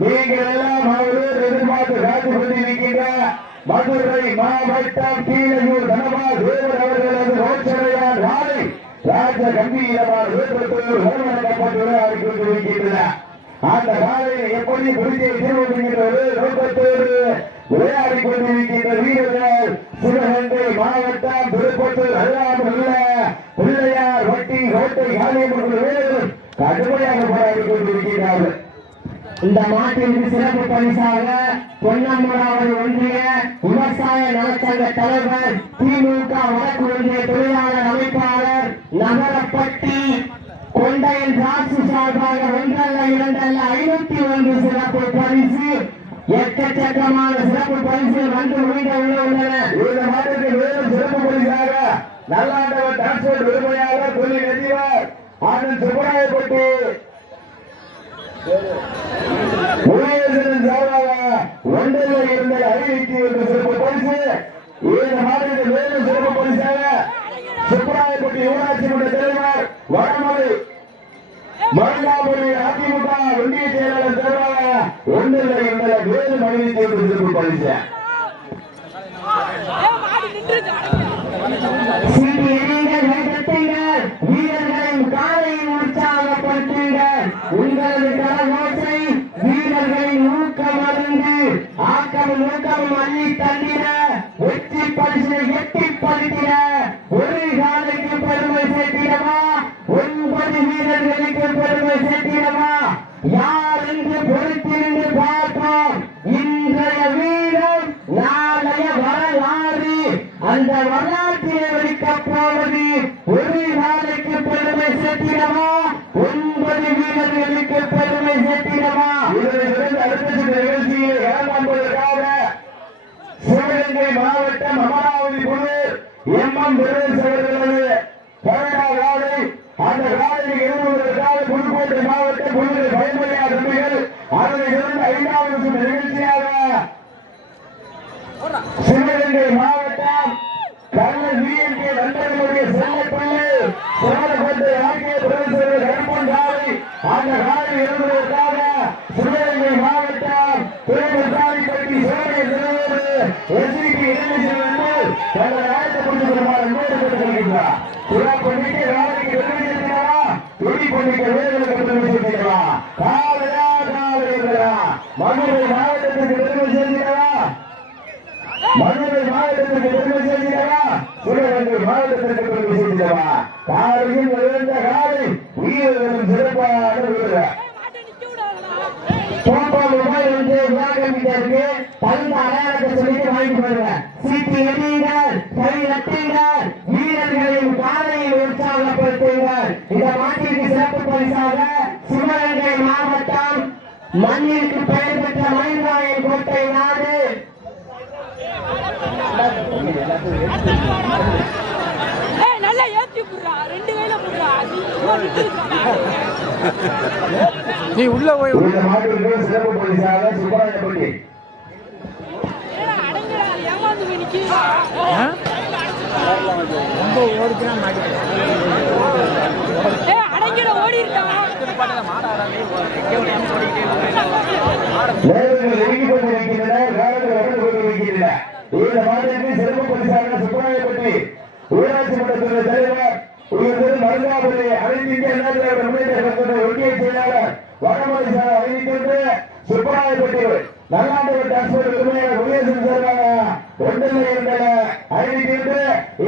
நீங்கள் எல்லாம் அவரோடு எதிர்பார்த்து காத்துக் கொண்டிருக்கின்ற மதுரை மாவட்டம் கீழையூர் தனபால் தேவர் அவர்களது ரோச்சனையார் நாளை ராஜ கம்பீரமான வேற்றத்தோடு வழங்கப்பட்டு விளையாடிக் கொண்டிருக்கின்றன. அந்த காலையில் எப்படி புரிஞ்சை தீர்வுகின்றது நோக்கத்தோடு விளையாடிக் கொண்டிருக்கின்ற வீரர்கள் சிவகங்கை மாவட்டம் திருப்பத்தூர் அல்லாமல் உள்ள பிள்ளையார் வட்டி கோட்டை காளியம்மன் வீரர்கள் கடுமையாக போராடிக் கொண்டிருக்கிறார்கள். இந்த மாட்டிற்கு சிறப்பு பரிசாக பொன்னம்மராவதி ஒன்றிய விவசாய நலச்சங்க தலைவர் திமுக வடக்கு ஒன்றிய தொழிலாளர் அமைப்பாளர் நகரப்பட்டி கொண்டையில் ராசு சார்பாக ஒன்றல்ல இரண்டல்ல 501 சிறப்பு பரிசு எக்கச்சக்கமான சிறப்பு பரிசு வந்து உள்ளன. இந்த மாட்டுக்கு மேலும் சிறப்பு பரிசாக நல்லாண்டவர் டிரான்ஸ்போர்ட் உரிமையாளர் தொழில் அதிபர் ஆனந்த் சுப்பராயப்பட்டி ஒன்றில் இருந்த 501 சிறப்பு பரிசு. இந்த மாநில மேலும் சிறப்பு பரிசாக சுப்பராயப்பட்டி ஊராட்சி மன்ற தலைவர் வடமலை மருங்காபுரி அதிமுக ஒன்றிய செயலாளர் தலைவராக ஒன்றில் இருந்த மேலும் 501 சிறப்பு பரிசு. வீரர்களின் காலையில் உற்சாகப்படுத்துங்கள். உங்களது கரகோசை வீரர்களின் ஊக்கம் அறிந்து ஆக்கம் ஊக்கம் அள்ளி தந்திட வெற்றி பரிசை எட்டி பறித்திட ஒரு காலைக்கு பெருமை சேர்த்திடவா 9 வீரர்களுக்கு பெருமை சேர்த்திடவா யார் என்று பொறுத்திருந்து பார்ப்போம். இன்றைய வீரர் நாளைய வரலாறு. அந்த வரலாற்றிலே வைக்கப் போவது ஒரு நாளைக்கு பெருமை சேர்த்திடவா 9 வீரர்களுக்கு பெருமை சேர்த்திடவா. அடுத்த நிகழ்ச்சியில் ஏமாற்றுவதற்காக சிவகங்கை மாவட்டம் அமராவதி புதூர் எம்.எம். பிரதேச அவர்களது கருணாகாலை அந்த காலையில் எழுதுவதற்காக புதுக்கோட்டை மாவட்டம் புதுவை பயன்மொழியா தம்பிகள் அதனை இருந்து 5வது நிகழ்ச்சியாக சிவகங்கை மாவட்டம் கண்ணன் விஎன்கே நண்பர்களுடைய செல்லப்பள்ளி சிவகங்கை ஆகிய பிரதேச கருப்பன் காலை அந்த காலையில் எழுதுவதற்காக சிவகங்கை மாவட்டம் திருமசாமிப்பட்டி சோழ திருவோடு எஸ்பிக்கு இளைஞர்கள் தங்களை ஆயத்தப்படுத்திக் கொள்ளுமாறு கேட்டுக்கொண்டிருக்கிறார். சிறப்பொன்னிக்கு நாளைக்கு வெற்றி செலுத்தினாரா துடிப்பொன்னிக்கு வேர்களுக்கு பெருமை செலுத்தினாரா காலையா காலையா மதுரை மாவட்டத்திற்கு பெருமை செலுத்தினாரா மதுரை மாவட்டத்திற்கு பெருமை செலுத்தினாரா சிவகங்கை மாவட்டத்திற்கு பெருமை செலுத்தினாரா காலையில் விழுந்த காலை வீரர்களும் சிறப்பாக விழுகிறார். வீரர்களின் காலையை உற்சாகப்படுத்துங்கள். இந்த மாட்டிற்கு சிறப்பு பரிசாக சிவகங்கை மாவட்டம் மண்ணிற்கு பெயர் பெற்ற மயில்ராயன் கோட்டை நாடு நல்லா ஏத்தி புடுறா 2 கையில புடுறா நீ உள்ள போய் இந்த மாட்டிற்கு சிறப்பு பரிசாக சுப்பராயப்பட்டி அடங்கடா ஏமாந்து போய் நிக்கி ரொம்ப ஓடினா மாட்டிக்க அடங்கட ஓடிட்டா இந்த மாநிலத்தில் சிறப்பு பரிசாக சுப்பராயப்பட்டி ஊராட்சி மன்றத்தின் தலைவர் மருங்காபுரி அனைத்து இந்திய அண்ணா திராவிட முன்னேற்ற கழகத்தின் ஒன்றிய செயலாளர் வடமலை அறிவிக்கின்ற சுப்பராயப்பட்டி நல்லாண்டவர் டிரான்ஸ்போர்ட் உரிமையாளர் முருகேசன் சார்பாக ஒன்றில் இருந்தன அறிவிக்கின்ற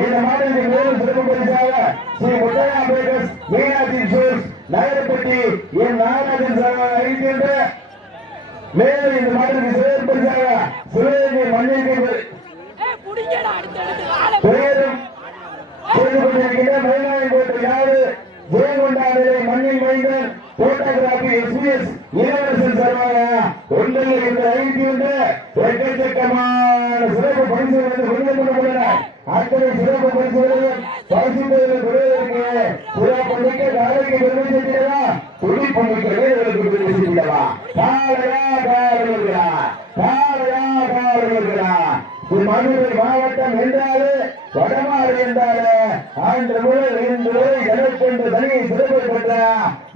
இந்த மாநிலத்தின் மேலும் சிறப்பு பரிசாக ஸ்ரீ முத்தையா பேக்கர்ஸ் மீனாட்சி ஷூஸ் நகரப்பட்டி என் நாகராஜன் சார்பாக அறிவிக்கின்ற மேலும் இந்த மாநிலத்தின் சிறப்பு பரிசாக சிவகங்கை மண்ணிற்கு பெயரும் செய்து கொண்டிருக்கின்ற மயிலாயம் கோட்டை யாரு ஜெயங்கொண்டாவிலே மண்ணில் மைந்தன் போட்டோகிராபி எஸ்பிஎஸ் இளவரசன் சார்பாக ஒன்றில் இருந்த 501 எக்கச்சக்கமான சிறப்பு பரிசுகள் கொண்டு கொண்டுள்ளன. அத்தனை சிறப்பு பரிசுகளையும் பரிசுகளில் பெறுவதற்கு சிறப்பு காலைக்கு பெருமை செய்கிறதா துடிப்பொன்னிக்க வீரர்களுக்கு பெருமை செய்கிறதா காலையா காலையா காலையா காலையா மதுரை மாவட்டம் என்றாலே வடமாறு என்றாலே அன்று முதல் இன்று வரை எனக்கென்று தனியை சிறப்பு பெற்ற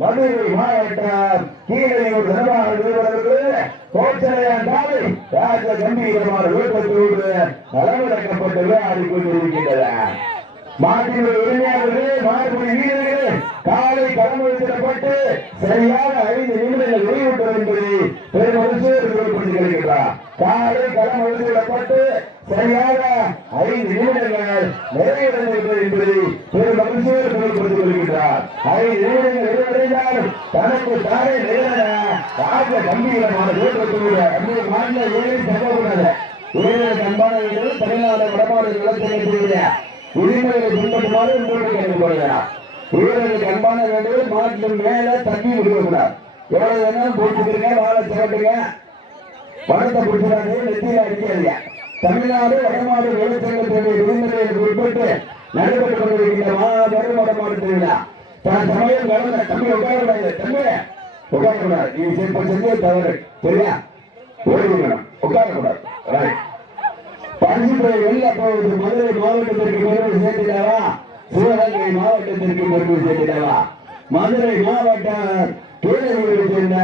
மதுரை மாவட்டம் கீழையூர் தனபான நிறுவனங்களுக்கு கோச்சரையான் காலை ராஜ கம்பீரமான வேட்டத்தோடு அளவிடக்கப்பட்டு விளையாடி கொண்டிருக்கின்றன. மாட்டினுடைய உரிமையாளர்களே, மாடுபடி வீரர்களே, காலை களமிறக்கப்பட்டு சரியாக 5 நிமிடங்கள் வெளியிட்டது என்பதை பெருமகிழ்ச்சியோடு வெளிப்படுத்தியிருக்கிறார். காலை களமிறக்கப்பட்டு சரியாக 5 நிமிடங்கள் நிறைவடைந்திருக்கிறது என்பதை பெருமகிழ்ச்சியோடு வெளிப்படுத்திக் கொள்கிறார். 5 நிமிடங்கள் நிறைவடைந்தாலும் தனக்கு தானே நிறைவேற ராஜ கம்பீரமான வேட்டத்தோடு அந்த மாநில ஏழை சம்பவம் ஏழை அன்பானவர்கள் தமிழ்நாடு வடமாநில நிலத்தினுடைய உரிமைகளை பின்பற்றுமாறு உங்களுக்கு கேட்டுக்கொள்கிறார். வீரர்களுக்கு அன்பான வேண்டுகள் மாட்டின் மேல தண்ணி விடுவார். எவ்வளவு வேணாலும் போட்டுக்கிறீங்க, வாழை சிறட்டுங்க, வனத்தை பிடிச்சாங்க, நெத்தியில அடிக்காதீங்க. தமிழ்நாடு வடமாடு விவசாயத்தினுடைய விதிமுறைகளுக்கு உட்பட்டு நடைபெற்றுக் கொண்டிருக்கின்ற மாபெரும் வடமாடு திருவிழா. தன் சமயம் கடந்த தம்பி உட்காரக்கூடாது, தம்பி உட்காரக்கூடாது, நீ செஞ்சே தவறு, சரியா? ஓடிவிடணும், உட்காரக்கூடாது. பரிசுகளை வெல்ல போவது மதுரை மாவட்டத்திற்கு பெருமை சேர்த்திடவா, சிவகங்கை மாவட்டத்திற்கு பெருமை சேர்த்திடவா? மதுரை மாவட்டம் கீழூரில் சேர்ந்த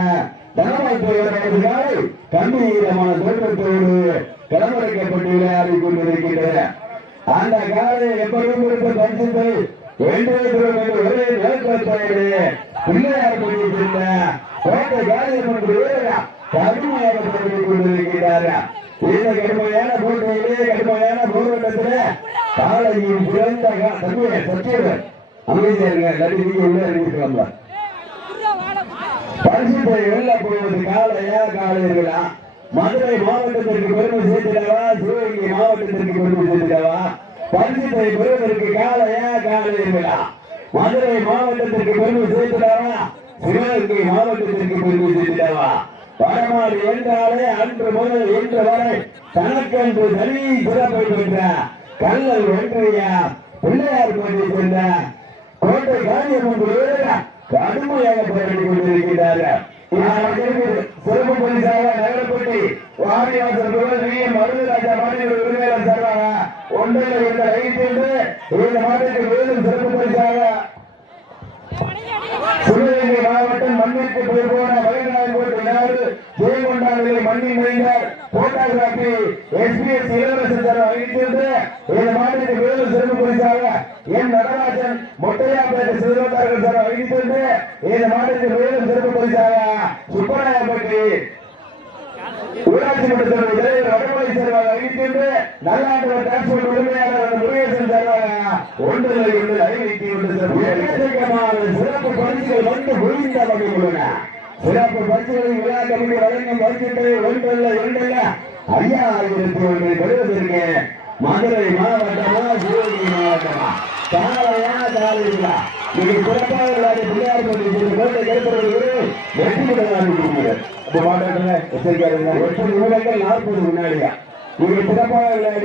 தனமாய்ப்பவர்கள் கம்பீரமான தோற்றத்தோடு களமிறக்கப்பட்டு விளையாடி கொண்டிருக்கின்றன. அந்த காலை எப்படியும் இருந்த பரிசுத்தை வென்றேற்றம் என்று ஒரே நோக்கத்தோடு பிள்ளையார்படியை சேர்ந்த கோட்டை காரியமன் கடுமையாக போட்டிக் கொண்டிருக்கிறார்கள். இந்த கடுமையான போட்டியிலே, கடுமையான போராட்டத்திலே காலையில் சிறந்த சச்சிவன் அமைதியாக நடிகை உள்ள அறிவிக்கலாம்ல. பரிசுத்தை வெல்ல போவது காலையா காலையர்களா? மதுரை மாவட்டத்திற்கு பெருமை சேர்த்திடவா, சிவகங்கை மாவட்டத்திற்கு பெருமை சேர்த்திடவா? பரிசுத்தை பெறுவதற்கு காலையா காலையர்களா? மதுரை மாவட்டத்திற்கு பெருமை சேர்த்திடவா, சிவகங்கை மாவட்டத்திற்கு பெருமை சேர்த்திடவா? வடமாடு என்றாலே அன்று முதல் இன்று வரை தனக்கென்று தனி சிறப்பை பெற்ற கல்லல் ஒன்றிய பிள்ளையார் கோட்டை சேர்ந்த கோட்டை காரியமன் கடுமையாக போராடி கொண்டிருக்கிறார்கள். சிறப்பு போலீசாக நகரப்பட்டி வாரியாசர் மருதராஜா மாநில உரிமையாளர் சார்பாக ஒன்றில் இந்த ஐந்து இந்த மாவட்டத்தில் மேலும் சிறப்பு போலீசாக சிவகங்கை மாவட்டம் மண்ணிற்கு பெயர் போன வயநாயகோட்டை நாடு ஜெயங்கொண்டாவிலே மண்ணின் நிறைந்தார் போட்டோகிராபி SBS இளவரசர் வகித்திருந்து இந்த மாநிலத்தில் மேலும் சிறப்பு பரிசாக என் நடராஜன் மொட்டையாப்பேட்டை சிறுவந்தார்கள் சார் வகித்திருந்து இந்த மாநிலத்தில் மேலும் சிறப்பு பரிசாக சுப்பராயப்பட்டி ஊராட்சி மன்றத்தினுடைய தலைவர் வடமலை சார்பாக அறிவிக்கின்ற நல்லாண்டு டிரான்ஸ்போர்ட் உரிமையாளர் முருகேசன் சார்பாக ஒன்றில் அறிவிக்கின்ற சிறப்பு பரிசுகள் வந்து முடிந்த வகையில் உள்ளன. சிறப்பு பரிசுகளை விழா கமிட்டி வழங்கும் பரிசுகளை ஒன்றல்ல இரண்டல்ல 5001 பெறுவதற்கு மதுரை மாவட்டமா சிவகங்கை மாவட்டமா காலையா காலையா நீங்க சிறப்பாக விளையாடி பிள்ளையார் கோட்டை கிடைப்பவர்கள் வெற்றி பெற மாவட்டத்தில் எச்சரிக்கையாக 8 நிமிடங்கள் 40 முன்னாடியா நீங்க சிறப்பாக விளையாடி